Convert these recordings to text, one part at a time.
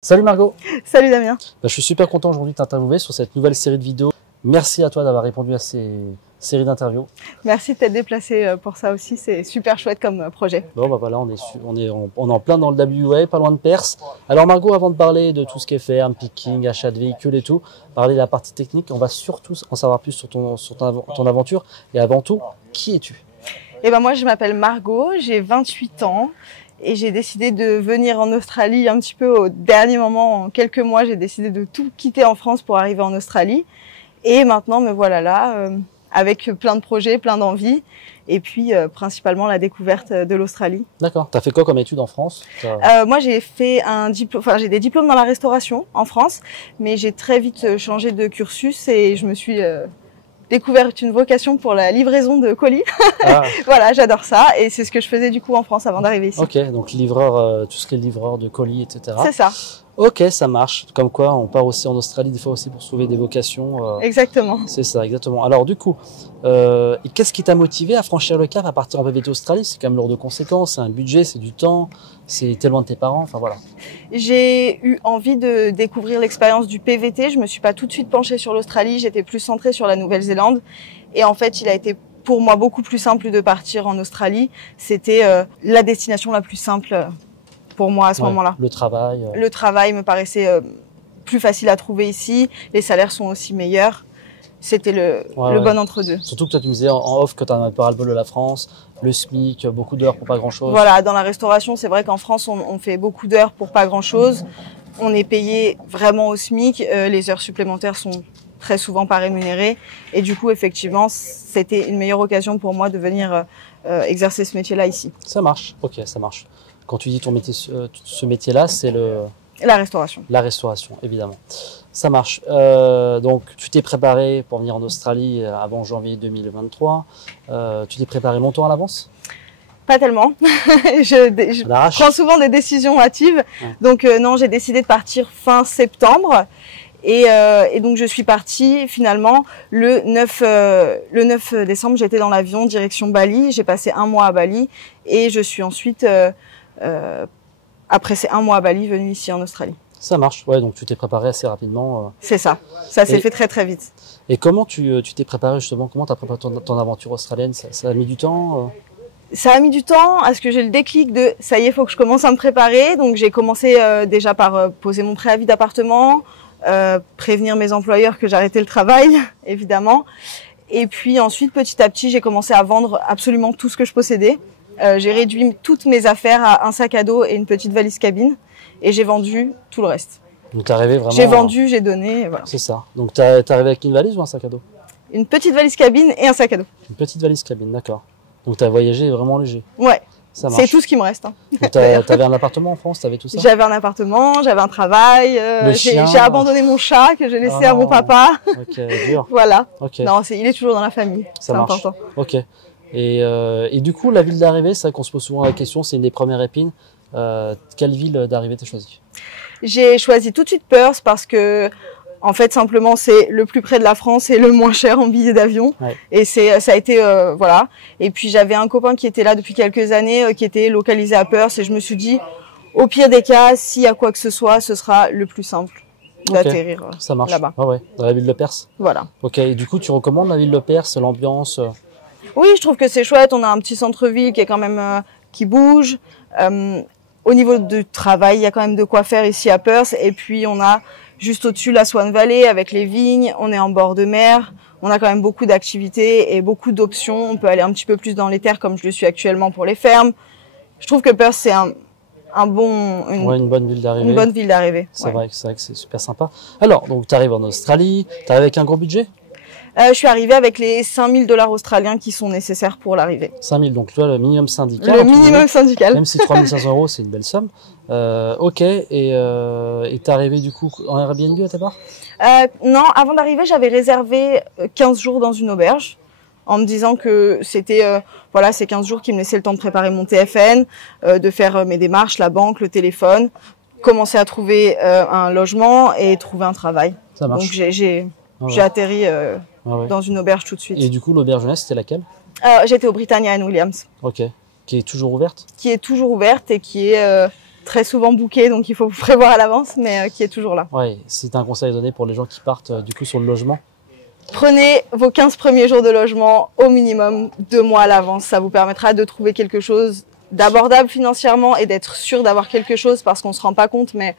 Salut Margot. Salut Damien. Je suis super content aujourd'hui de t'interviewer sur cette nouvelle série de vidéos. Merci à toi d'avoir répondu à ces séries d'interviews. Merci de t'être déplacé pour ça aussi, c'est super chouette comme projet. Bon voilà, on est en plein dans le WA, pas loin de Perse. Alors Margot, avant de parler de tout ce qui est ferme, picking, achat de véhicules et tout, parler de la partie technique, on va surtout en savoir plus sur ton aventure. Et avant tout, qui es-tu? Eh ben moi je m'appelle Margot, j'ai 28 ans. Et j'ai décidé de venir en Australie un petit peu au dernier moment. En quelques mois, j'ai décidé de tout quitter en France pour arriver en Australie. Et maintenant, me voilà là, avec plein de projets, plein d'envies. Et puis, principalement, la découverte de l'Australie. D'accord. T'as fait quoi comme études en France? Moi, j'ai fait un diplôme, enfin, j'ai des diplômes dans la restauration en France. Mais j'ai très vite changé de cursus et je me suis découvert une vocation pour la livraison de colis. Ah. Voilà, j'adore ça et c'est ce que je faisais du coup en France avant d'arriver ici. Ok, donc livreur, tout ce qui est livreur de colis, etc. C'est ça. Ok, ça marche. Comme quoi, on part aussi en Australie des fois aussi pour trouver des vocations. Exactement. C'est ça, exactement. Alors du coup, qu'est-ce qui t'a motivé à franchir le cap, à partir en PVT Australie? C'est quand même lourd de conséquences, c'est un budget, c'est du temps, c'est tellement de tes parents, enfin voilà. J'ai eu envie de découvrir l'expérience du PVT. Je me suis pas tout de suite penchée sur l'Australie, j'étais plus centrée sur la Nouvelle-Zélande. Et en fait, il a été pour moi beaucoup plus simple de partir en Australie. C'était la destination la plus simple pour moi à ce moment-là. Le travail. Le travail me paraissait plus facile à trouver ici. Les salaires sont aussi meilleurs. C'était le bon entre-deux. Surtout que toi, tu me disais en off que tu en as un peu ras-le-bol de la France, le SMIC, beaucoup d'heures pour pas grand-chose. Voilà, dans la restauration, c'est vrai qu'en France, on fait beaucoup d'heures pour pas grand-chose. On est payé vraiment au SMIC. Les heures supplémentaires sont très souvent pas rémunérées. Et du coup, effectivement, c'était une meilleure occasion pour moi de venir exercer ce métier-là ici. Ça marche, ok, ça marche. Quand tu dis ton métier, ce métier-là, c'est la restauration. La restauration, évidemment. Ça marche. Donc, tu t'es préparé pour venir en Australie avant janvier 2023. Tu t'es préparé longtemps à l'avance? Pas tellement. je prends souvent des décisions hâtives. Ouais. Donc, non, j'ai décidé de partir fin septembre. Et donc, je suis partie finalement le 9 décembre. J'étais dans l'avion direction Bali. J'ai passé un mois à Bali. Et je suis ensuite... après ces un mois à Bali, venu ici en Australie. Ça marche, ouais, donc tu t'es préparé assez rapidement. C'est ça, ça s'est fait très très vite. Et comment tu t'es préparé justement, comment tu as préparé ton aventure australienne? Ça a mis du temps Ça a mis du temps à ce que j'ai le déclic de ça y est, il faut que je commence à me préparer. Donc j'ai commencé déjà par poser mon préavis d'appartement, prévenir mes employeurs que j'arrêtais le travail, évidemment. Et puis ensuite, petit à petit, j'ai commencé à vendre absolument tout ce que je possédais. J'ai réduit toutes mes affaires à un sac à dos et une petite valise cabine et j'ai vendu tout le reste. Donc t'es arrivé vraiment... J'ai vendu, j'ai donné, voilà. C'est ça. Donc t'es arrivé avec une valise ou un sac à dos? Une petite valise cabine et un sac à dos. Une petite valise cabine, d'accord. Donc t'as voyagé vraiment léger? Ouais. C'est tout ce qui me reste. Hein. T'avais un appartement en France, t'avais tout ça? J'avais un appartement, j'avais un travail. J'ai abandonné mon chat que j'ai laissé à mon papa. Ok, dur. Voilà. Okay. Non, il est toujours dans la famille. C'est important. Ok. Et du coup, la ville d'arrivée, c'est vrai qu'on se pose souvent la question, c'est une des premières épines. Quelle ville d'arrivée t'as choisi? J'ai choisi tout de suite Perth parce que, en fait, simplement, c'est le plus près de la France et le moins cher en billets d'avion. Ouais. Et ça a été, voilà. Et puis, j'avais un copain qui était là depuis quelques années, qui était localisé à Perth et je me suis dit, au pire des cas, s'il y a quoi que ce soit, ce sera le plus simple d'atterrir là-bas. Ah ouais, dans la ville de Perth. Voilà. Ok, et du coup, tu recommandes la ville de Perth, l'ambiance? Oui, je trouve que c'est chouette. On a un petit centre-ville qui est quand même qui bouge. Au niveau du travail, il y a quand même de quoi faire ici à Perth. Et puis on a juste au-dessus la Swan Valley avec les vignes. On est en bord de mer. On a quand même beaucoup d'activités et beaucoup d'options. On peut aller un petit peu plus dans les terres comme je le suis actuellement pour les fermes. Je trouve que Perth c'est une bonne ville d'arrivée. Une bonne ville d'arrivée. C'est vrai que c'est super sympa. Alors, donc tu arrives en Australie. Tu arrives avec un gros budget? Je suis arrivée avec les 5 000 $ australiens qui sont nécessaires pour l'arrivée. 5 000, donc toi, le minimum syndical. Le minimum syndical. Même si 3 500 €, c'est une belle somme. Ok, et t'es arrivé du coup en Airbnb à ta part? Non, avant d'arriver, j'avais réservé 15 jours dans une auberge en me disant que c'était voilà, ces 15 jours qui me laissaient le temps de préparer mon TFN, de faire mes démarches, la banque, le téléphone, commencer à trouver un logement et trouver un travail. Ça marche. Donc j'ai atterri dans une auberge tout de suite. Et du coup, l'auberge jeunesse, c'était laquelle? J'étais au Britannia & Williams. Ok. Qui est toujours ouverte? Qui est toujours ouverte et qui est très souvent booké, donc il faut prévoir à l'avance, mais qui est toujours là. Ouais, c'est un conseil à donner pour les gens qui partent du coup sur le logement. Prenez vos 15 premiers jours de logement au minimum 2 mois à l'avance. Ça vous permettra de trouver quelque chose d'abordable financièrement et d'être sûr d'avoir quelque chose parce qu'on se rend pas compte, mais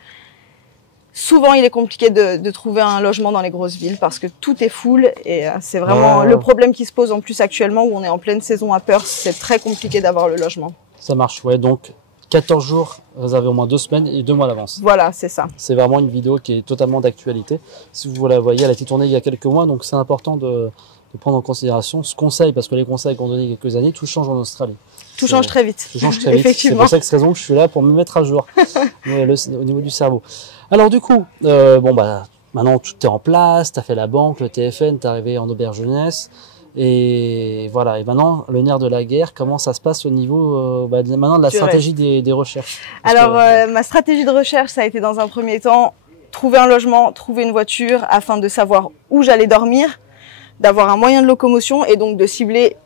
souvent il est compliqué de trouver un logement dans les grosses villes parce que tout est full et c'est vraiment le problème qui se pose en plus actuellement où on est en pleine saison à Perth. C'est très compliqué d'avoir le logement. Ça marche, ouais, donc 14 jours réservés au moins 2 semaines et 2 mois à l'avance. Voilà, c'est ça. C'est vraiment une vidéo qui est totalement d'actualité. Si vous la voyez, elle a été tournée il y a quelques mois, donc c'est important de prendre en considération ce conseil, parce que les conseils qu'on donnait il y a quelques années, tout change en Australie. Tout change très vite. Tout change très vite. C'est pour ça que c'est raison que je suis là pour me mettre à jour au niveau du cerveau. Alors du coup, maintenant tout est en place, tu as fait la banque, le TFN, tu es arrivé en auberge jeunesse. Et voilà, et maintenant, le nerf de la guerre, comment ça se passe au niveau maintenant de la stratégie des recherches? Alors, ma stratégie de recherche, ça a été dans un premier temps, trouver un logement, trouver une voiture, afin de savoir où j'allais dormir, d'avoir un moyen de locomotion et donc de cibler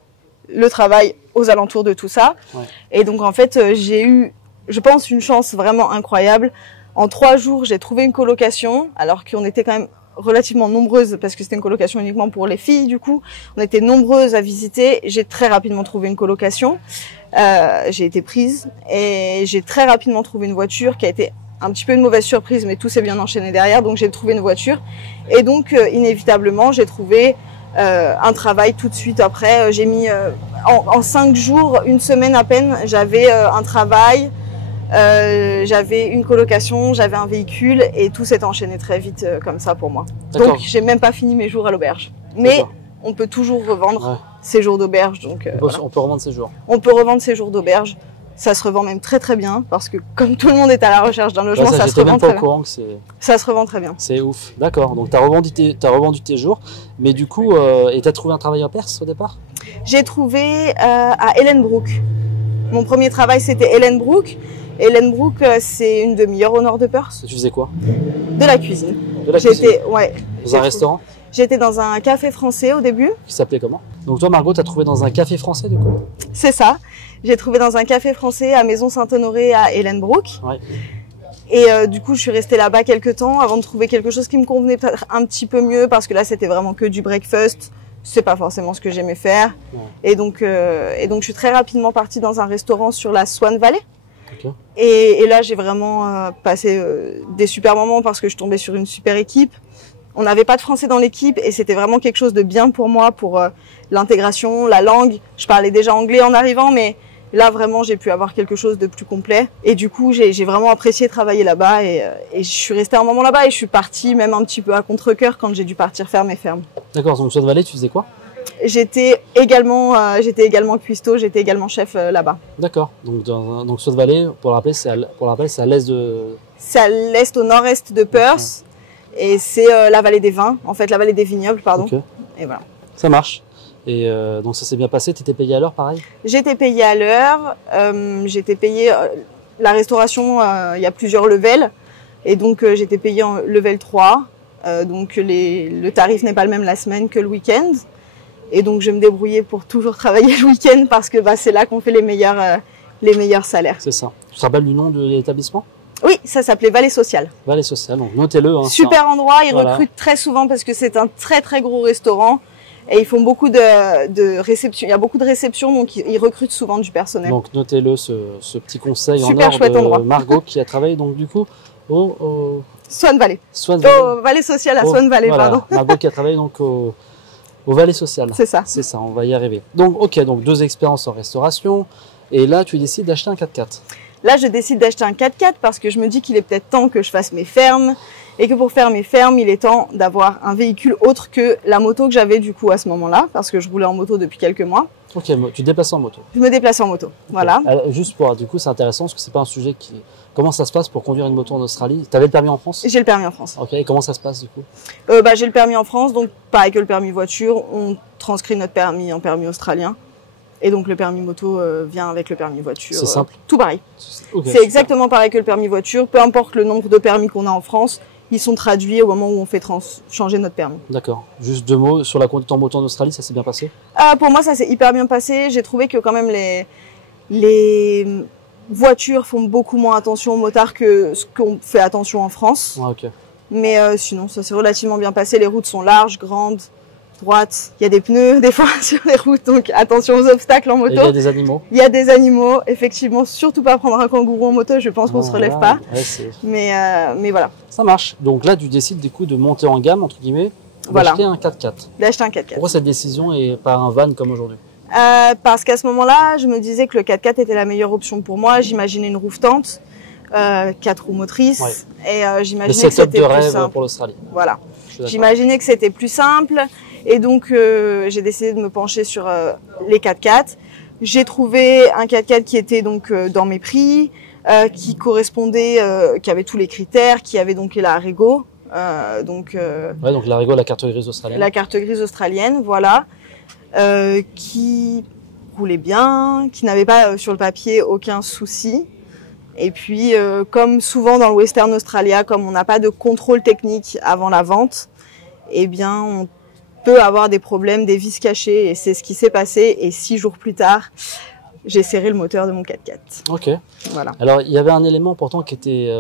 le travail aux alentours de tout ça. Ouais. Et donc, en fait, j'ai eu, je pense, une chance vraiment incroyable. En 3 jours, j'ai trouvé une colocation, alors qu'on était quand même relativement nombreuses, parce que c'était une colocation uniquement pour les filles, du coup. On était nombreuses à visiter. J'ai très rapidement trouvé une colocation. J'ai été prise et j'ai très rapidement trouvé une voiture qui a été un petit peu une mauvaise surprise, mais tout s'est bien enchaîné derrière. Donc, j'ai trouvé une voiture. Et donc, inévitablement, j'ai trouvé un travail tout de suite après. J'ai mis, en 5 jours, 1 semaine à peine, j'avais un travail. J'avais une colocation, j'avais un véhicule et tout s'est enchaîné très vite comme ça pour moi. Donc j'ai même pas fini mes jours à l'auberge. Mais on peut toujours revendre ces jours d'auberge. Donc on peut revendre ces jours. On peut revendre ces jours d'auberge. Ça se revend même très très bien parce que comme tout le monde est à la recherche d'un logement, ça se revend très bien. Ça se revend très bien. C'est ouf. D'accord. Donc tu as revendu tes jours, mais du coup, et tu as trouvé un travail en Perse au départ? J'ai trouvé à Ellenbrook. Mon premier travail c'était Ellenbrook. Ellenbrook, c'est une demi-heure au nord de Perth. Tu faisais quoi? De la cuisine. De la cuisine. Dans un restaurant? J'étais dans un café français au début. Qui s'appelait comment? Donc toi, Margot, t'as trouvé dans un café français du coup? C'est ça. J'ai trouvé dans un café français à Maison Saint-Honoré à Ellenbrook. Ouais. Et du coup, je suis restée là-bas quelques temps avant de trouver quelque chose qui me convenait peut-être un petit peu mieux parce que là, c'était vraiment que du breakfast. C'est pas forcément ce que j'aimais faire. Ouais. Et donc, je suis très rapidement partie dans un restaurant sur la Swan Valley. Okay. Et là, j'ai vraiment passé des super moments parce que je tombais sur une super équipe. On n'avait pas de français dans l'équipe et c'était vraiment quelque chose de bien pour moi, pour l'intégration, la langue. Je parlais déjà anglais en arrivant, mais là, vraiment, j'ai pu avoir quelque chose de plus complet. Et du coup, j'ai vraiment apprécié travailler là-bas et je suis restée un moment là-bas et je suis partie même un petit peu à contre-cœur quand j'ai dû partir faire mes fermes. D'accord, donc Swan Valley, tu faisais quoi? J'étais également cuistot, j'étais également chef là-bas. D'accord. Donc Swan Valley, pour le rappeler, c'est à l'est de. C'est à l'est, au nord-est de Perth, et c'est la vallée des vins, en fait, la vallée des vignobles, pardon. Okay. Et voilà. Ça marche. Et donc ça s'est bien passé. T'étais payé à l'heure, pareil? J'étais payée à l'heure. J'étais payée la restauration. Il y a plusieurs levels, et donc j'étais payée en level 3. Donc le tarif n'est pas le même la semaine que le week-end. Et donc, je me débrouillais pour toujours travailler le week-end parce que c'est là qu'on fait les meilleurs salaires. C'est ça. Tu te rappelles du nom de l'établissement? Oui, ça s'appelait Vallée Sociale. Vallée Sociale, donc notez-le. Hein, super endroit, ils recrutent très souvent parce que c'est un très très gros restaurant et ils font beaucoup de réceptions. Il y a beaucoup de réceptions, donc ils recrutent souvent du personnel. Donc notez-le, ce petit conseil super en or de Margot qui a travaillé donc du coup au Swan Valley. Au Vallée Sociale à Swan Valley, voilà. pardon. Margot qui a travaillé donc au Vallée Sociale. C'est ça. C'est ça, on va y arriver. Donc, ok, donc 2 expériences en restauration. Et là, tu décides d'acheter un 4x4. Là, je décide d'acheter un 4x4 parce que je me dis qu'il est peut-être temps que je fasse mes fermes. Et que pour faire mes fermes, il est temps d'avoir un véhicule autre que la moto que j'avais du coup à ce moment-là. Parce que je roulais en moto depuis quelques mois. Ok, tu te déplaces en moto. Je me déplace en moto, okay. Voilà. Alors, juste pour, du coup, c'est intéressant parce que c'est pas un sujet qui... Comment ça se passe pour conduire une moto en Australie? Tu avais le permis en France? J'ai le permis en France. Ok, et comment ça se passe du coup? J'ai le permis en France, donc pareil que le permis voiture, on transcrit notre permis en permis australien. Et donc le permis moto vient avec le permis voiture. C'est simple? Tout pareil. Okay, c'est exactement pareil que le permis voiture, peu importe le nombre de permis qu'on a en France, ils sont traduits au moment où on fait changer notre permis. D'accord. Juste 2 mots sur la conduite en moto en Australie, ça s'est bien passé? Pour moi, ça s'est hyper bien passé. J'ai trouvé que quand même voitures font beaucoup moins attention aux motards que ce qu'on fait attention en France. Ouais, ok. Mais sinon, ça s'est relativement bien passé. Les routes sont larges, grandes, droites. Il y a des pneus des fois sur les routes, donc attention aux obstacles en moto. Et il y a des animaux. Il y a des animaux, effectivement. Surtout pas prendre un kangourou en moto, je pense qu'on se relève pas. Ouais, mais voilà. Ça marche. Donc là, tu décides du coup de monter en gamme, entre guillemets, Voilà. d'acheter un 4x4. D'acheter un 4x4. Pourquoi cette décision et pas un van comme aujourd'hui? Parce qu'à ce moment-là, je me disais que le 4x4 était la meilleure option pour moi. J'imaginais une roof-tente, 4 roues motrices, ouais. et Le j'imaginais que setup de c'était plus rêve simple. pour l'Australie. Voilà. J'imaginais que c'était plus simple, et donc j'ai décidé de me pencher sur les 4x4. J'ai trouvé un 4x4 qui était donc dans mes prix, qui correspondait, qui avait tous les critères, qui avait donc la Rego. Ouais, donc la Rego, la carte grise australienne. La carte grise australienne, voilà. Qui roulait bien, qui n'avait pas sur le papier aucun souci. Et puis, comme souvent dans le Western Australia, comme on n'a pas de contrôle technique avant la vente, eh bien, on peut avoir des problèmes, des vis cachées, et c'est ce qui s'est passé. Et 6 jours plus tard, j'ai serré le moteur de mon 4x4. Ok. Voilà. Alors, il y avait un élément pourtant qui était,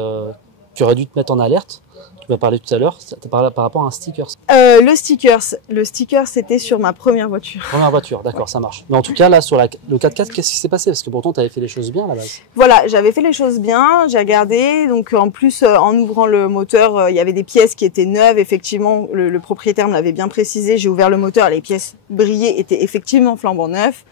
qui aurait dû te mettre en alerte. Tu m'as parlé tout à l'heure, par rapport à un sticker. Le sticker, c'était sur ma première voiture. Première voiture, d'accord, ouais. Ça marche. Mais en tout cas, là, sur le 4x4, qu'est-ce qui s'est passé? Parce que pourtant, tu avais fait les choses bien à la base. Voilà, j'avais fait les choses bien, j'ai regardé. Donc, en plus, en ouvrant le moteur, il y avait des pièces qui étaient neuves. Effectivement, le propriétaire me l'avait bien précisé. J'ai ouvert le moteur, les pièces brillaient, étaient effectivement flambant neufs.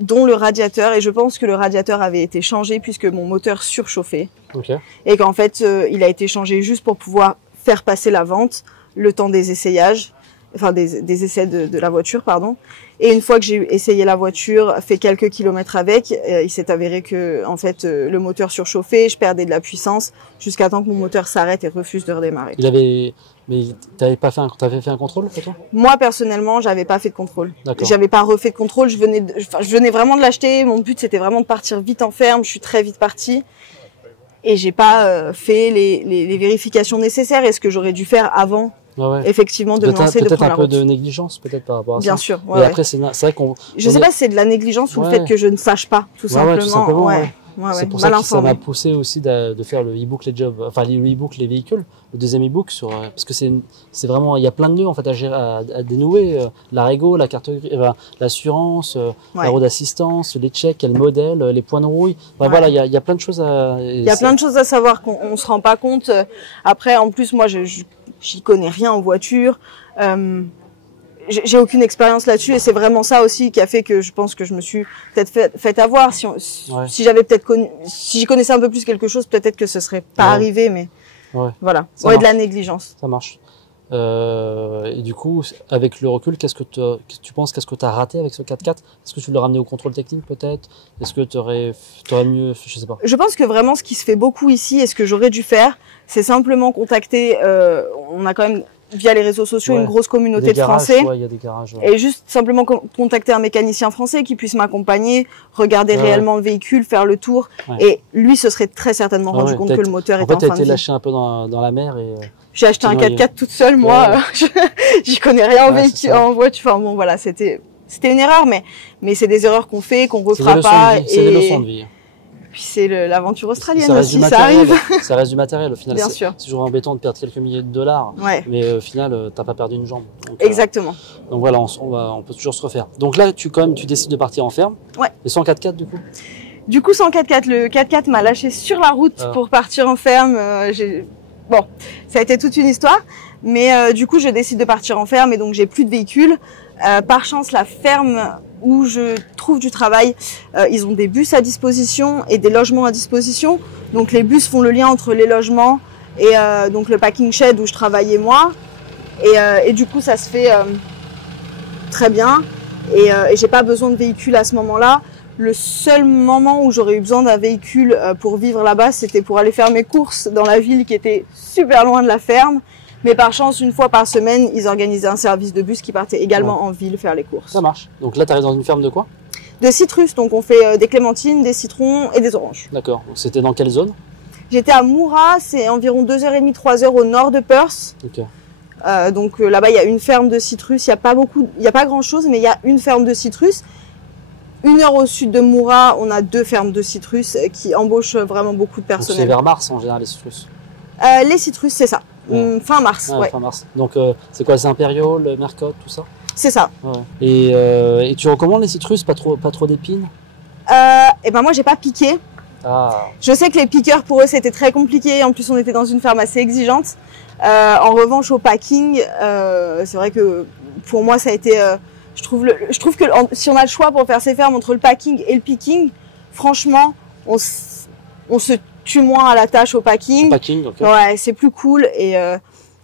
Dont le radiateur, et je pense que le radiateur avait été changé puisque mon moteur surchauffait. Okay. Et qu'en fait, il a été changé juste pour pouvoir faire passer la vente, le temps des essayages, enfin des essais de la voiture, pardon. Et une fois que j'ai essayé la voiture, fait quelques kilomètres avec, il s'est avéré que en fait le moteur surchauffait, je perdais de la puissance jusqu'à temps que mon moteur s'arrête et refuse de redémarrer. Mais t'avais fait un contrôle pour toi? Moi personnellement, j'avais pas fait de contrôle. D'accord. J'avais pas refait de contrôle. Je venais vraiment de l'acheter. Mon but c'était vraiment de partir vite en ferme. Je suis très vite partie et j'ai pas fait les vérifications nécessaires. Et ce que j'aurais dû faire avant. Ouais. Effectivement, de me lancer, de prendre la route. Peut-être un peu de négligence, peut-être par rapport à ça. Bien sûr. Ouais, après, c'est vrai qu'on. Je sais pas si c'est de la négligence ou le fait que je ne sache pas, tout simplement. Tout simplement. Ouais. C'est pour ça que ça m'a poussé aussi de faire le e-book les jobs, enfin le e-book les véhicules, le deuxième e-book sur parce que c'est vraiment il y a plein de nœuds en fait à dénouer, la Rego, la carte l'assurance, la roue d'assistance, les checks, le modèle, les points de rouille. Voilà, il y a plein de choses à. Il y a plein de choses à savoir qu'on se rend pas compte. Après, en plus, moi, j'y connais rien en voiture. J'ai aucune expérience là-dessus et c'est vraiment ça aussi qui a fait que je pense que je me suis peut-être fait avoir. Si j'avais peut-être si j'y connaissais un peu plus quelque chose, peut-être que ce serait pas arrivé, mais voilà. De la négligence. Ça marche. Et du coup, avec le recul, qu'est-ce que tu penses, qu'est-ce que tu as raté avec ce 4x4? Est-ce que tu l'as ramené au contrôle technique peut-être? Est-ce que tu aurais mieux, je sais pas. Je pense que vraiment ce qui se fait beaucoup ici et ce que j'aurais dû faire, c'est simplement contacter, on a quand même via les réseaux sociaux une grosse communauté de Français. Il y a des garages. Et juste simplement contacter un mécanicien français qui puisse m'accompagner, regarder réellement le véhicule, faire le tour. Et lui se serait très certainement rendu compte que le moteur était en fin de vie. En fait, t'as été lâché un peu dans la mer et. J'ai acheté un 4x4 toute seule, moi. J'y connais rien en véhicule, en voiture. Enfin bon, voilà, c'était une erreur, mais c'est des erreurs qu'on fait, qu'on refera pas. C'est des leçons de vie. Puis c'est l'aventure australienne aussi, ça arrive. Ça reste du matériel au final. Bien sûr. C'est toujours embêtant de perdre quelques milliers de dollars, mais au final, t'as pas perdu une jambe. Donc, exactement. Donc voilà, on peut toujours se refaire. Donc là, tu décides de partir en ferme. Ouais. Et sans 4x4 du coup. Du coup, sans 4x4, le 4x4 m'a lâché sur la route pour partir en ferme. Bon, ça a été toute une histoire, mais du coup, je décide de partir en ferme et donc j'ai plus de véhicule. Par chance, la ferme où je trouve du travail, ils ont des bus à disposition et des logements à disposition. Donc les bus font le lien entre les logements et donc le packing shed où je travaillais moi. Et du coup, ça se fait très bien. Et j'ai pas besoin de véhicule à ce moment-là. Le seul moment où j'aurais eu besoin d'un véhicule pour vivre là-bas, c'était pour aller faire mes courses dans la ville qui était super loin de la ferme. Mais par chance, une fois par semaine, ils organisaient un service de bus qui partait également en ville faire les courses. Ça marche. Donc là, tu arrives dans une ferme de quoi? De citrus. Donc on fait des clémentines, des citrons et des oranges. D'accord. C'était dans quelle zone? J'étais à Moura, c'est environ 2h30, 3h au nord de Perth. Okay. Donc là-bas, il y a une ferme de citrus. Il y a pas grand chose, mais il y a une ferme de citrus. 1 heure au sud de Moura, on a 2 fermes de citrus qui embauchent vraiment beaucoup de personnel. C'est vers mars en général les citrus. Les citrus, c'est ça. Ouais. Fin mars, ouais. Fin mars. Donc c'est quoi, c'est Imperial, le Mercotte, tout ça? C'est ça. Ouais. Et tu recommandes les citrus, pas trop d'épines? Et ben moi, j'ai pas piqué. Ah. Je sais que les piqueurs, pour eux, c'était très compliqué. En plus, on était dans une ferme assez exigeante. En revanche, au packing, c'est vrai que pour moi, ça a été... je trouve que si on a le choix pour faire ces fermes entre le packing et le picking, franchement, on se tue moins à la tâche au packing. Packing, ok. Ouais, c'est plus cool et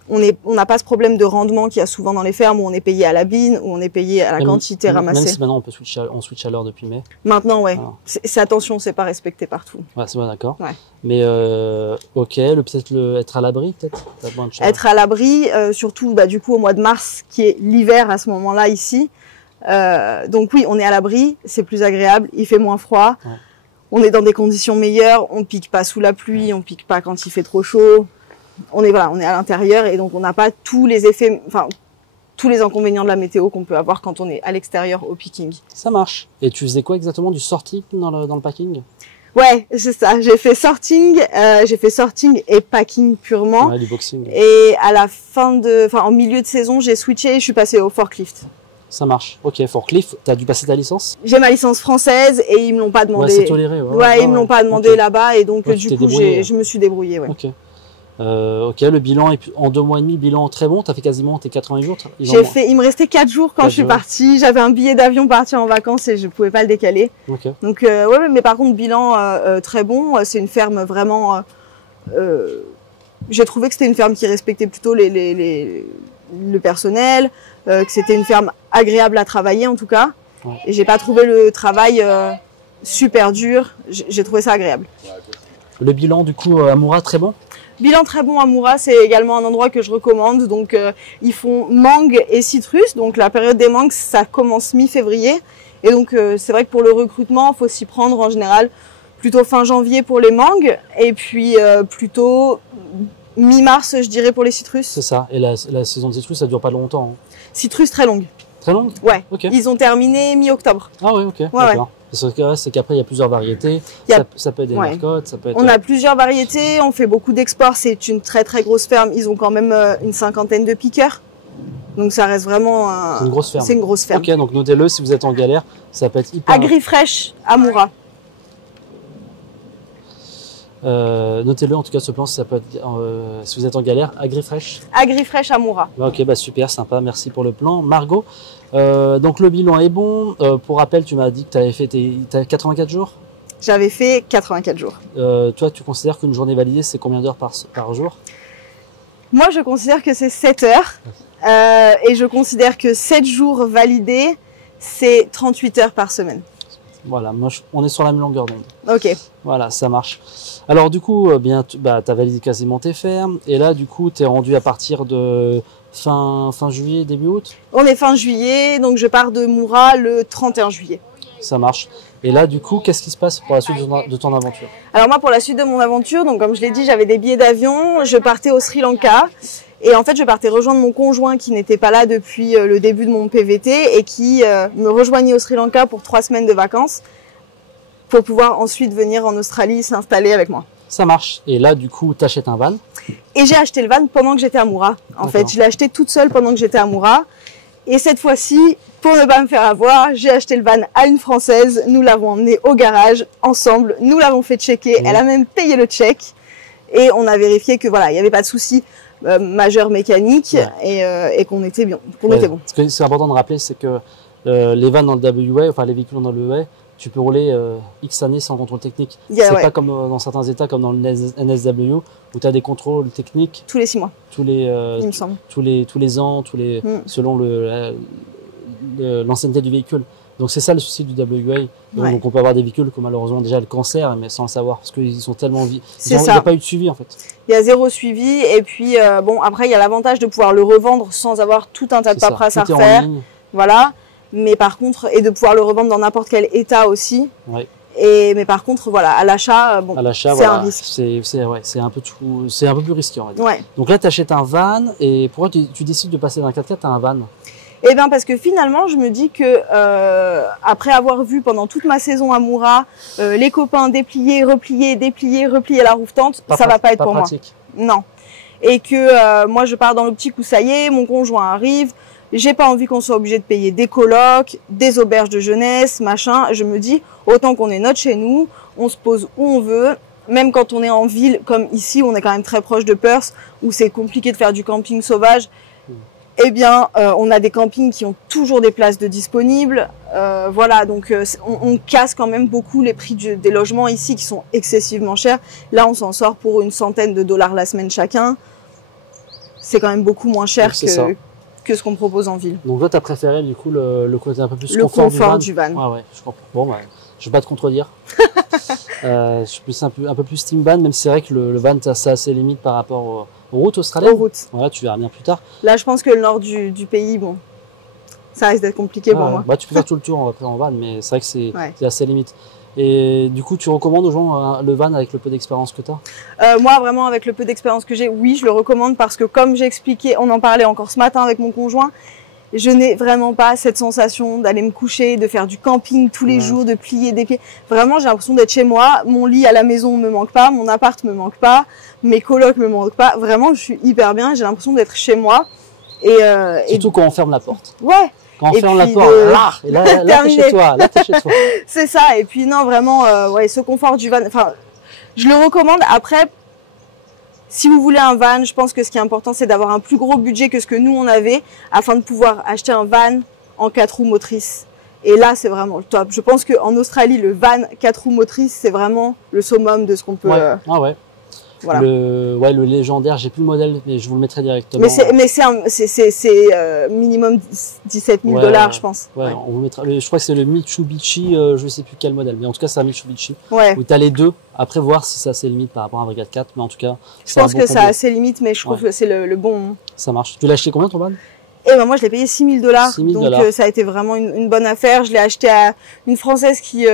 on n'a pas ce problème de rendement qu'il y a souvent dans les fermes où on est payé à la bine, où on est payé à la quantité ramassée. Même si maintenant on switch à l'heure depuis mai. Maintenant, ouais. Ah. C'est attention, c'est pas respecté partout. Ouais, c'est bon, d'accord. Ouais. Mais ok, peut-être être à l'abri, peut-être. Être à l'abri, surtout du coup au mois de mars, qui est l'hiver à ce moment-là ici. Donc oui, on est à l'abri, c'est plus agréable, il fait moins froid. Ouais. On est dans des conditions meilleures, on pique pas sous la pluie, on pique pas quand il fait trop chaud. On est à l'intérieur et donc on n'a pas tous les effets, enfin tous les inconvénients de la météo qu'on peut avoir quand on est à l'extérieur au picking. Ça marche. Et tu faisais quoi exactement, du sorting dans le packing? Ouais, c'est ça. J'ai fait sorting et packing purement. Ouais, du boxing. Et à la en milieu de saison, j'ai switché et je suis passée au forklift. Ça marche. Ok, forklift, t'as dû passer ta licence? J'ai ma licence française et ils me l'ont pas demandé. Ouais, c'est toléré. Ouais, ils me l'ont pas demandé là-bas et donc du coup, je me suis débrouillée. Ouais. Ok. Ok, le bilan est en 2 mois et demi, bilan très bon. T'as fait quasiment tes 80 jours. Il me restait 4 jours quand je suis partie. J'avais un billet d'avion partir en vacances et je pouvais pas le décaler. Okay. Donc ouais, mais par contre bilan très bon. C'est une ferme vraiment. J'ai trouvé que c'était une ferme qui respectait plutôt le personnel, que c'était une ferme agréable à travailler en tout cas. Ouais. Et j'ai pas trouvé le travail super dur. J'ai trouvé ça agréable. Le bilan du coup à Moura très bon. Bilan très bon à Moura, c'est également un endroit que je recommande. Donc ils font mangue et citrus. Donc la période des mangues, ça commence mi-février. Et donc c'est vrai que pour le recrutement, il faut s'y prendre en général plutôt fin janvier pour les mangues et puis plutôt mi-mars, je dirais, pour les citrus. C'est ça. Et la saison de citrus, ça dure pas longtemps. Hein. Citrus très longue. Très longue? Ouais. Okay. Ils ont terminé mi-octobre. Ah ouais, ok. Ouais, d'accord. Ouais. C'est qu'après, il y a plusieurs variétés. Ça peut être des Mercottes, ça peut être... On a plusieurs variétés, on fait beaucoup d'exports. C'est une très très grosse ferme. Ils ont quand même une 50aine de piqueurs. Donc ça reste vraiment... C'est une grosse ferme. C'est une grosse ferme. Ok, donc notez-le si vous êtes en galère. Ça peut être hyper... Agrifresh à Moura. Notez-le en tout cas ce plan si ça peut être, si vous êtes en galère. Agrifresh. Agrifresh à Moura. Ok, bah super, sympa, merci pour le plan. Margot, donc le bilan est bon. Pour rappel, tu m'as dit que tu avais fait 84 jours. J'avais fait 84 jours. Toi, tu considères qu'une journée validée, c'est combien d'heures par jour? Moi, je considère que c'est 7 heures. Et je considère que 7 jours validés, c'est 38 heures par semaine. Voilà, on est sur la même longueur d'onde. Ok. Voilà, ça marche. Alors du coup, tu as validé quasiment tes fermes. Et là, du coup, tu es rendu à partir de fin juillet, début août? On est fin juillet, donc je pars de Moura le 31 juillet. Ça marche. Et là, du coup, qu'est-ce qui se passe pour la suite de ton aventure? Alors moi, pour la suite de mon aventure, donc comme je l'ai dit, j'avais des billets d'avion. Je partais au Sri Lanka. Et en fait, je partais rejoindre mon conjoint qui n'était pas là depuis le début de mon PVT et qui me rejoignait au Sri Lanka pour 3 semaines de vacances pour pouvoir ensuite venir en Australie s'installer avec moi. Ça marche. Et là, du coup, t'achètes un van? Et j'ai acheté le van pendant que j'étais à Moura. En fait, je l'ai acheté toute seule pendant que j'étais à Moura. Et cette fois-ci, pour ne pas me faire avoir, j'ai acheté le van à une Française. Nous l'avons emmené au garage ensemble. Nous l'avons fait checker. Elle a même payé le check. Et on a vérifié que voilà, il n'y avait pas de souci majeur mécanique et qu'on était bien, était bon. Ce que c'est important de rappeler, c'est que les vannes dans le WA, enfin les véhicules dans le WA, tu peux rouler X années sans contrôle technique. C'est pas comme dans certains états, comme dans le NSW, où tu as des contrôles techniques. Tous les 6 mois. Il me semble. Tous les ans, selon l'ancienneté du véhicule. Donc c'est ça le souci du WA. Donc on peut avoir des véhicules qui ont malheureusement déjà le cancer, mais sans le savoir, parce qu'ils sont tellement il n'y a pas eu de suivi en fait. Il y a 0 suivi, et puis bon, après il y a l'avantage de pouvoir le revendre sans avoir tout un tas de paperasse à refaire. Voilà. Mais par contre, et de pouvoir le revendre dans n'importe quel état aussi. Ouais. Mais par contre, voilà, à l'achat, c'est un risque. C'est un peu plus risqué, on va dire. Ouais. Donc là, tu achètes un van, et pourquoi tu décides de passer d'un 4x4 à un van? Eh bien, parce que finalement, je me dis que après avoir vu pendant toute ma saison à Moura les copains déplier, replier, déplier, replier la roof tent, ça va pas être pour pratique. moi. Non. Et que moi, je pars dans l'optique où ça y est, mon conjoint arrive. J'ai pas envie qu'on soit obligé de payer des colocs, des auberges de jeunesse, machin. Je me dis, autant qu'on est notre chez nous, on se pose où on veut. Même quand on est en ville, comme ici, on est quand même très proche de Perth, où c'est compliqué de faire du camping sauvage. Eh bien, on a des campings qui ont toujours des places de disponibles. Voilà, donc on casse quand même beaucoup les prix des logements ici qui sont excessivement chers. Là, on s'en sort pour une centaine de dollars la semaine chacun. C'est quand même beaucoup moins cher que ce qu'on propose en ville. Donc là, tu as préféré du coup le côté un peu plus confort du van. Ouais, je comprends. Bon, bah, je vais pas te contredire. Je suis plus un peu plus team van, même si c'est vrai que le van, ça a ses limites par rapport aux routes australiennes. Aux routes. Voilà, tu verras bien plus tard. Là, je pense que le nord du pays, bon, ça risque d'être compliqué pour moi. Bah, tu peux faire tout le tour en van, mais c'est vrai que c'est à ses limites. Et du coup, tu recommandes aux gens le van avec le peu d'expérience que tu as? Moi, vraiment, avec le peu d'expérience que j'ai, oui, je le recommande parce que comme j'ai expliqué, on en parlait encore ce matin avec mon conjoint, je n'ai vraiment pas cette sensation d'aller me coucher, de faire du camping tous les jours, de plier des pieds. Vraiment, j'ai l'impression d'être chez moi. Mon lit à la maison me manque pas, mon appart me manque pas, mes colocs me manquent pas. Vraiment, je suis hyper bien. J'ai l'impression d'être chez moi. Surtout quand on ferme la porte. Ouais. Quand on ferme la porte, là t'es chez toi, là t'es chez toi. C'est ça. Et puis non, vraiment, ouais, ce confort du van. Enfin, je le recommande. Après, si vous voulez un van, je pense que ce qui est important, c'est d'avoir un plus gros budget que ce que nous on avait, afin de pouvoir acheter un van en 4 roues motrices. Et là, c'est vraiment le top. Je pense qu'en Australie, le van 4 roues motrices, c'est vraiment le summum de ce qu'on peut. Ah ouais. Voilà. Le légendaire, j'ai plus le modèle, mais je vous le mettrai directement. Mais c'est minimum 17 000 dollars, je pense. Ouais, on vous mettra. Je crois que c'est le Mitsubishi, je sais plus quel modèle, mais en tout cas c'est un Mitsubishi. Ouais. Où t'as les deux. Après voir si ça c'est limite par rapport à un Brigade 4, mais en tout cas. Je pense que ça a ses limites, mais je trouve que c'est le bon. Ça marche. Tu l'as acheté combien ton van? Eh ben moi je l'ai payé 6 000 dollars. Donc ça a été vraiment une bonne affaire. Je l'ai acheté à une Française qui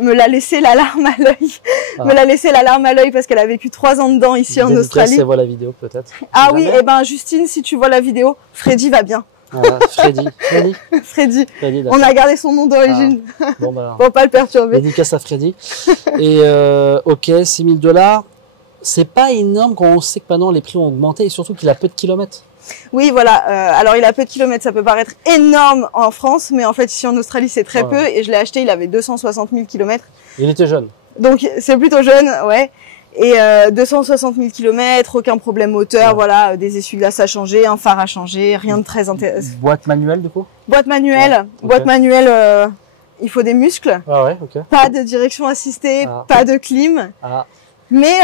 me l'a laissé la larme à l'œil. Me l'a laissé la larme à l'œil parce qu'elle a vécu 3 ans dedans ici en Australie. Elle voit la vidéo peut-être. Ah oui, eh ben Justine, si tu vois la vidéo, Freddy va bien. Voilà, Freddy. On a gardé son nom d'origine. Bon, bah, pour pas le perturber. Dédicace à Freddy. Et ok, 6 000 dollars. C'est pas énorme quand on sait que maintenant les prix ont augmenté et surtout qu'il a peu de kilomètres. Oui, voilà. Alors, il a peu de kilomètres. Ça peut paraître énorme en France, mais en fait, ici en Australie, c'est très peu. Et je l'ai acheté, il avait 260 000 kilomètres. Il était jeune. Donc, c'est plutôt jeune, ouais. Et 260 000 kilomètres, aucun problème moteur, voilà, des essuie-glaces à changer, un phare à changer, rien de très intéressant. Boîte manuelle, du coup? Boîte manuelle. Boîte manuelle, il faut des muscles. Ah ouais, ok. Pas de direction assistée, pas de clim. Mais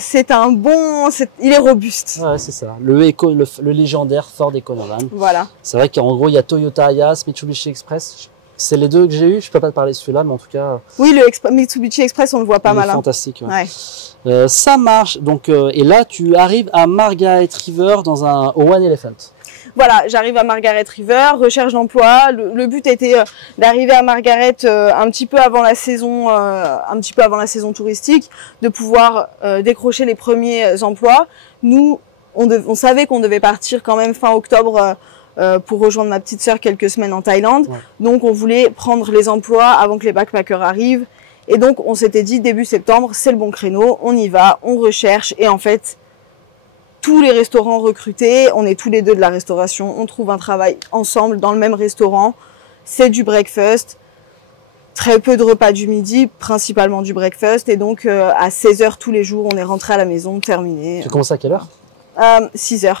c'est un bon, il est robuste. Ouais, c'est ça. Le légendaire Ford Econovan. Voilà. C'est vrai qu'en gros, il y a Toyota Ayas, Mitsubishi Express. C'est les deux que j'ai eu. Je peux pas te parler de celui-là, mais en tout cas. Oui, le Mitsubishi Express, on le voit pas mal. Fantastique. Ouais. Ça marche. Donc, et là, tu arrives à Margaret River au One Elephant. Voilà, j'arrive à Margaret River, recherche d'emploi. Le but était d'arriver à Margaret un petit peu avant la saison, touristique, de pouvoir décrocher les premiers emplois. Nous, on savait qu'on devait partir quand même fin octobre pour rejoindre ma petite sœur quelques semaines en Thaïlande. Ouais. Donc, on voulait prendre les emplois avant que les backpackers arrivent. Et donc, on s'était dit début septembre, c'est le bon créneau, on y va, on recherche. Et en fait, tous les restaurants recrutés, on est tous les deux de la restauration, on trouve un travail ensemble dans le même restaurant, c'est du breakfast, très peu de repas du midi, principalement du breakfast, et donc à 16h tous les jours, on est rentré à la maison, terminé. Tu commences à quelle heure? 6h.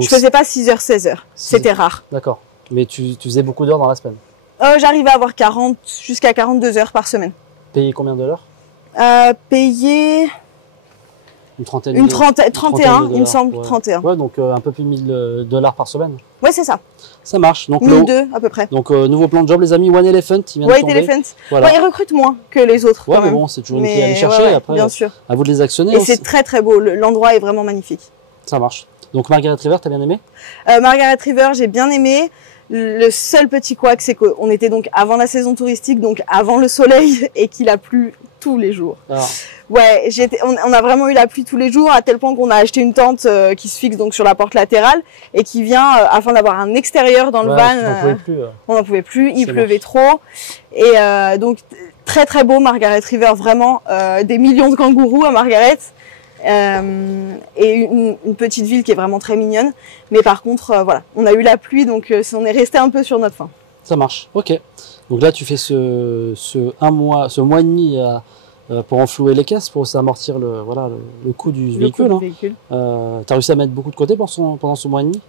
Je faisais pas 6h, 16h, c'était rare. D'accord, mais tu faisais beaucoup d'heures dans la semaine? J'arrivais à avoir jusqu'à 42 heures par semaine. Payé combien de l'heure? Payé... Une trentaine. 31, il me semble, 31. Ouais, donc un peu plus de 1000 dollars par semaine. Ouais, c'est ça. Ça marche. Donc 1002 à peu près. Donc nouveau plan de job, les amis. One Elephant, il vient de tomber. Elephant. Voilà. Ouais, ils recrutent moins que les autres. Ouais, quand mais même. bon, c'est toujours une clé à aller chercher. Après, bien sûr. À vous de les actionner. Et c'est très très beau. L'endroit est vraiment magnifique. Ça marche. Donc Margaret River, t'as bien aimé? Margaret River, j'ai bien aimé. Le seul petit couac, c'est qu'on était donc avant la saison touristique, donc avant le soleil, et qu'il a plu tous les jours. Alors. Ouais, on a vraiment eu la pluie tous les jours, à tel point qu'on a acheté une tente qui se fixe donc sur la porte latérale et qui vient afin d'avoir un extérieur dans le van. On n'en pouvait plus, il pleuvait trop. Et donc très très beau Margaret River, vraiment des millions de kangourous à Margaret. Et une petite ville qui est vraiment très mignonne. Mais par contre, voilà, on a eu la pluie, donc on est resté un peu sur notre faim. Ça marche, ok. Donc là, tu fais ce mois et demi pour enflouer les caisses, pour amortir le coût du véhicule. Tu as réussi à mettre beaucoup de côté pendant ce mois et demi?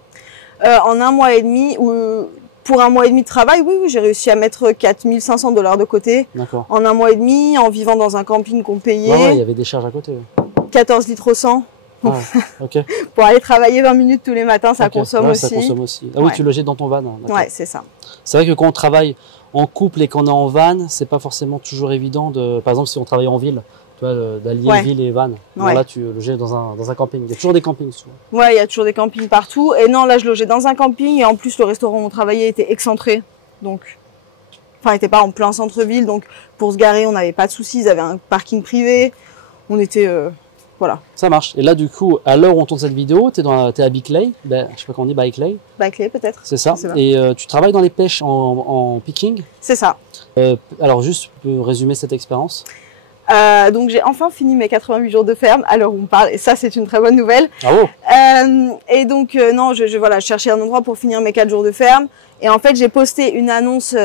En un mois et demi, pour un mois et demi de travail, oui, j'ai réussi à mettre 4 500 $ de côté. D'accord. En un mois et demi, en vivant dans un camping qu'on payait. Ouais, il y avait des charges à côté. 14 litres au 100. Ah, okay. Pour aller travailler 20 minutes tous les matins, ça consomme aussi. Ça consomme aussi. Ah oui, tu logeais dans ton van. Ouais, c'est ça. C'est vrai que quand on travaille en couple et qu'on est en van, c'est pas forcément toujours évident par exemple, si on travaille en ville, d'allier ville et van. Ouais. Là, tu logeais dans un camping. Il y a toujours des campings souvent. Ouais, il y a toujours des campings partout. Et non, là, je logeais dans un camping et en plus, le restaurant où on travaillait était excentré. Donc, il n'était pas en plein centre-ville. Donc, pour se garer, on n'avait pas de soucis. Ils avaient un parking privé. On était, voilà. Ça marche. Et là, du coup, à l'heure où on tourne cette vidéo, t'es à Bickley. Je sais pas comment on dit, Bickley. Bickley, peut-être. C'est ça. Et tu travailles dans les pêches en picking. C'est ça. Alors, juste, tu peux résumer cette expérience? Donc j'ai enfin fini mes 88 jours de ferme à l'heure où on parle, et ça c'est une très bonne nouvelle. Bravo. Et donc non, je cherchais un endroit pour finir mes 4 jours de ferme, et en fait j'ai posté une annonce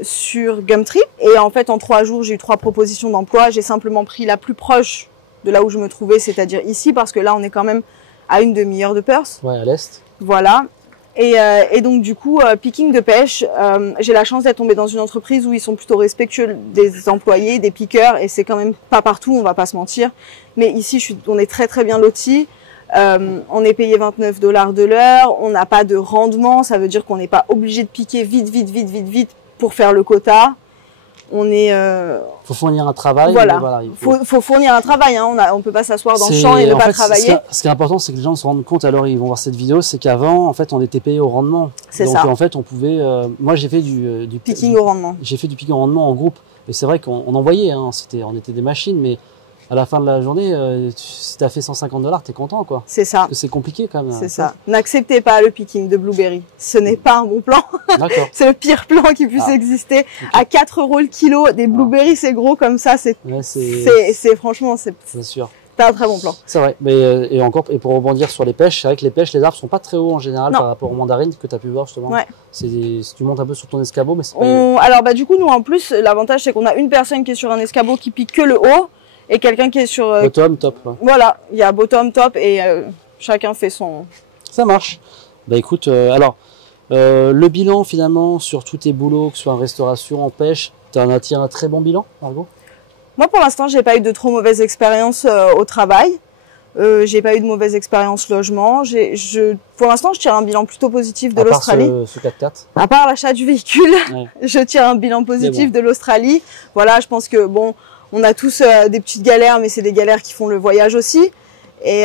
sur Gumtree, et en fait en 3 jours j'ai eu 3 propositions d'emploi. J'ai simplement pris la plus proche de là où je me trouvais, c'est-à-dire ici, parce que là on est quand même à une demi-heure de Perth. Ouais, à l'est. Voilà. Et donc du coup, picking de pêche, j'ai la chance d'être tombée dans une entreprise où ils sont plutôt respectueux des employés, des piqueurs, et c'est quand même pas partout, on va pas se mentir. Mais ici, on est très très bien lotis. On est payé 29 $ de l'heure, on n'a pas de rendement, ça veut dire qu'on n'est pas obligé de piquer vite pour faire le quota. On est. Faut fournir un travail. Voilà. Faut fournir un travail. Hein. On peut pas s'asseoir dans le champ et ne pas travailler. Ce qui est important, c'est que les gens se rendent compte. Alors ils vont voir cette vidéo, c'est qu'avant, en fait, on était payé au rendement. C'est ça. Donc en fait, on pouvait. Moi, j'ai fait du picking au rendement. J'ai fait du picking au rendement en groupe. Et c'est vrai qu'on envoyait. Hein, on était des machines, mais à la fin de la journée, si t'as fait 150 $, t'es content, quoi. C'est ça. Parce que c'est compliqué quand même. C'est ça. N'acceptez pas le picking de blueberry. Ce n'est pas un bon plan. D'accord. C'est le pire plan qui puisse exister. Okay. À 4 € le kilo, des blueberries, c'est gros comme ça. C'est franchement, c'est sûr. C'est un très bon plan. C'est vrai. Mais et pour rebondir sur les pêches, c'est vrai que les arbres sont pas très hauts en général par rapport aux mandarines que tu as pu voir justement. Ouais. Si tu montes un peu sur ton escabeau, mais c'est pas. Alors du coup, nous en plus, l'avantage c'est qu'on a une personne qui est sur un escabeau qui pique que le haut. Et quelqu'un qui est sur... bottom, top. Ouais. Voilà, il y a bottom, top et chacun fait son... Ça marche. Bah écoute, le bilan finalement sur tous tes boulots, que ce soit en restauration, en pêche, tu en as tiré un très bon bilan, Margot? Moi pour l'instant, j'ai pas eu de trop mauvaise expérience au travail. J'ai pas eu de mauvaise expérience logement. Pour l'instant, je tire un bilan plutôt positif de l'Australie. À part ce 4x4. À part l'achat du véhicule, ouais. Je tire un bilan positif de l'Australie. Voilà, je pense que bon... On a tous des petites galères, mais c'est des galères qui font le voyage aussi. Et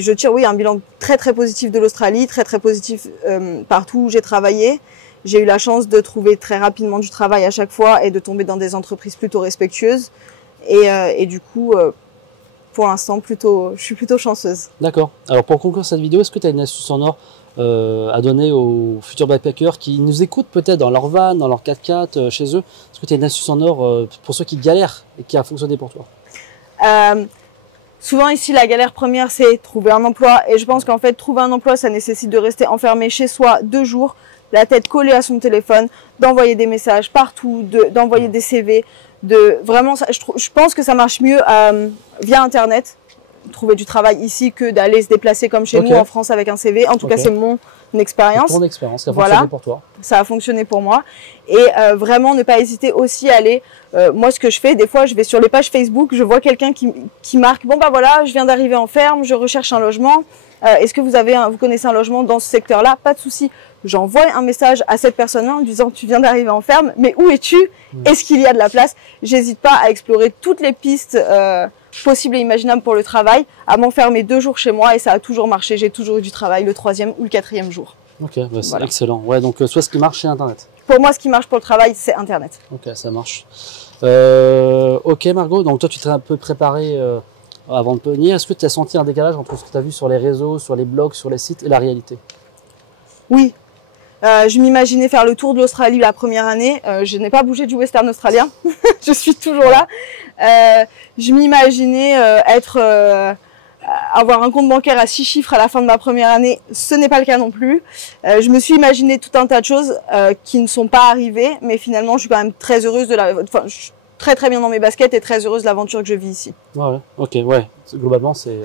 je tire, oui, un bilan très très positif de l'Australie, très très positif partout où j'ai travaillé. J'ai eu la chance de trouver très rapidement du travail à chaque fois et de tomber dans des entreprises plutôt respectueuses. Et du coup, pour l'instant, je suis plutôt chanceuse. D'accord. Alors pour conclure cette vidéo, est-ce que tu as une astuce en or à donner aux futurs backpackers qui nous écoutent peut-être dans leur van, dans leur 4x4, chez eux? Est-ce que tu as une astuce en or pour ceux qui galèrent et qui a fonctionné pour toi? Souvent ici, la galère première, c'est trouver un emploi. Et je pense qu'en fait, trouver un emploi, ça nécessite de rester enfermé chez soi 2 jours, la tête collée à son téléphone, d'envoyer des messages partout, d'envoyer des CV. Vraiment, je pense que ça marche mieux via Internet. Trouver du travail ici que d'aller se déplacer comme chez nous en France avec un CV. En tout cas, c'est mon expérience. Ton expérience, ça a fonctionné pour toi. Ça a fonctionné pour moi. Et vraiment, ne pas hésiter aussi à aller... moi, ce que je fais, des fois, je vais sur les pages Facebook, je vois quelqu'un qui marque « Bon, bah voilà, je viens d'arriver en ferme, je recherche un logement. Est-ce que vous connaissez un logement dans ce secteur-là » Pas de souci. J'envoie un message à cette personne-là en disant « Tu viens d'arriver en ferme, mais où es-tu? Est-ce qu'il y a de la place ?» J'hésite pas à explorer toutes les pistes possibles et imaginables pour le travail, à m'enfermer 2 jours chez moi et ça a toujours marché. J'ai toujours eu du travail le 3e ou le 4e jour. Ok, bah c'est excellent. Ouais, donc soit ce qui marche, c'est Internet. Pour moi, ce qui marche pour le travail, c'est Internet. Ok, ça marche. Ok Margot, donc toi tu t'es un peu préparé avant de venir. Est-ce que tu as senti un décalage entre ce que tu as vu sur les réseaux, sur les blogs, sur les sites et la réalité? Oui. Je m'imaginais faire le tour de l'Australie la première année. Je n'ai pas bougé du western australien. Je suis toujours là. Je m'imaginais avoir un compte bancaire à 6 chiffres à la fin de ma première année. Ce n'est pas le cas non plus. Je me suis imaginé tout un tas de choses qui ne sont pas arrivées, mais finalement, je suis quand même très heureuse je suis très bien dans mes baskets et très heureuse de l'aventure que je vis ici. Ouais, ok, ouais. Globalement, c'est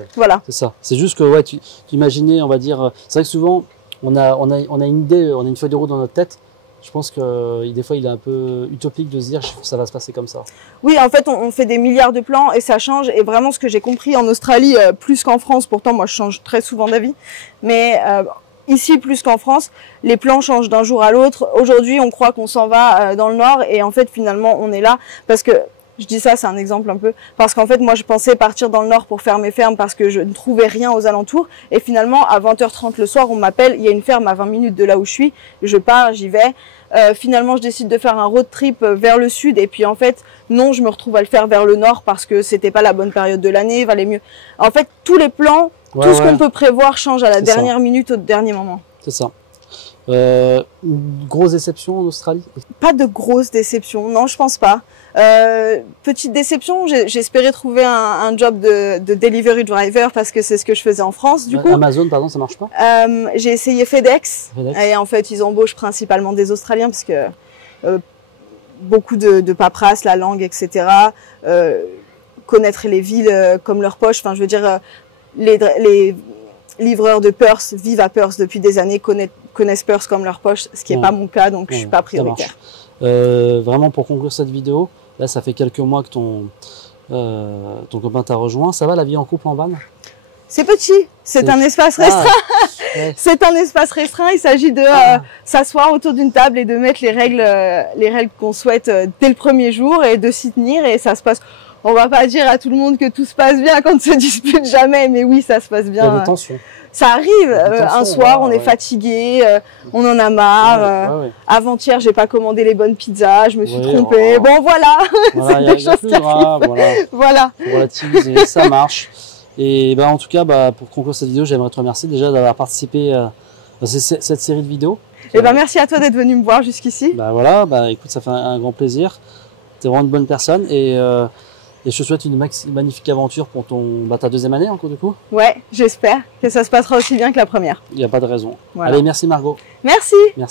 ça. C'est juste que ouais, tu imaginais, on va dire, c'est vrai que souvent on a une idée, on a une feuille de route dans notre tête. Je pense que des fois, il est un peu utopique de se dire que ça va se passer comme ça. Oui, en fait, on fait des milliards de plans et ça change. Et vraiment, ce que j'ai compris en Australie, plus qu'en France, pourtant, moi, je change très souvent d'avis. Mais ici, plus qu'en France, les plans changent d'un jour à l'autre. Aujourd'hui, on croit qu'on s'en va dans le nord et en fait, finalement, on est là parce que je dis ça, c'est un exemple un peu, parce qu'en fait, moi, je pensais partir dans le nord pour faire mes fermes parce que je ne trouvais rien aux alentours. Et finalement, à 20h30 le soir, on m'appelle, il y a une ferme à 20 minutes de là où je suis. Je pars, j'y vais. Finalement, je décide de faire un road trip vers le sud. Et puis, en fait, non, je me retrouve à le faire vers le nord parce que c'était pas la bonne période de l'année, valait mieux. En fait, tous les plans, tout ce qu'on peut prévoir change à la dernière minute, au dernier moment. C'est ça. Une grosse déception en Australie? Pas de grosse déception, non, je pense pas. Petite déception, j'espérais trouver un job de delivery driver parce que c'est ce que je faisais en France du coup. Amazon pardon, ça marche pas? J'ai essayé FedEx et en fait ils embauchent principalement des Australiens parce que beaucoup de paperasse, la langue, etc. Connaître les villes comme leur poche, enfin je veux dire les livreurs de Perth vivent à Perth depuis des années, connaissent Perth comme leur poche, ce qui n'est pas mon cas, donc je suis pas prioritaire. Vraiment pour conclure cette vidéo, là ça fait quelques mois que ton copain t'a rejoint. Ça va la vie en couple en van? C'est petit, c'est un espace restreint. Ouais. C'est un espace restreint, il s'agit de s'asseoir autour d'une table et de mettre les règles qu'on souhaite dès le premier jour et de s'y tenir et ça se passe. On va pas dire à tout le monde que tout se passe bien quand on se dispute jamais, mais oui, ça se passe bien. Il y a des tensions. Ça arrive, un soir, on est fatigué, on en a marre. Avant-hier, j'ai pas commandé les bonnes pizzas, je me suis trompée. Bon, voilà, c'est des choses qui arrivent. Voilà. Faut relativiser, ça marche. Et en tout cas, pour conclure cette vidéo, j'aimerais te remercier déjà d'avoir participé à cette série de vidéos. Et merci à toi d'être venu me voir jusqu'ici. Écoute, ça fait un grand plaisir. T'es vraiment une bonne personne et je te souhaite une magnifique aventure pour ta deuxième année encore du coup. Ouais, j'espère que ça se passera aussi bien que la première. Il n'y a pas de raison. Voilà. Allez, merci Margot. Merci. Merci.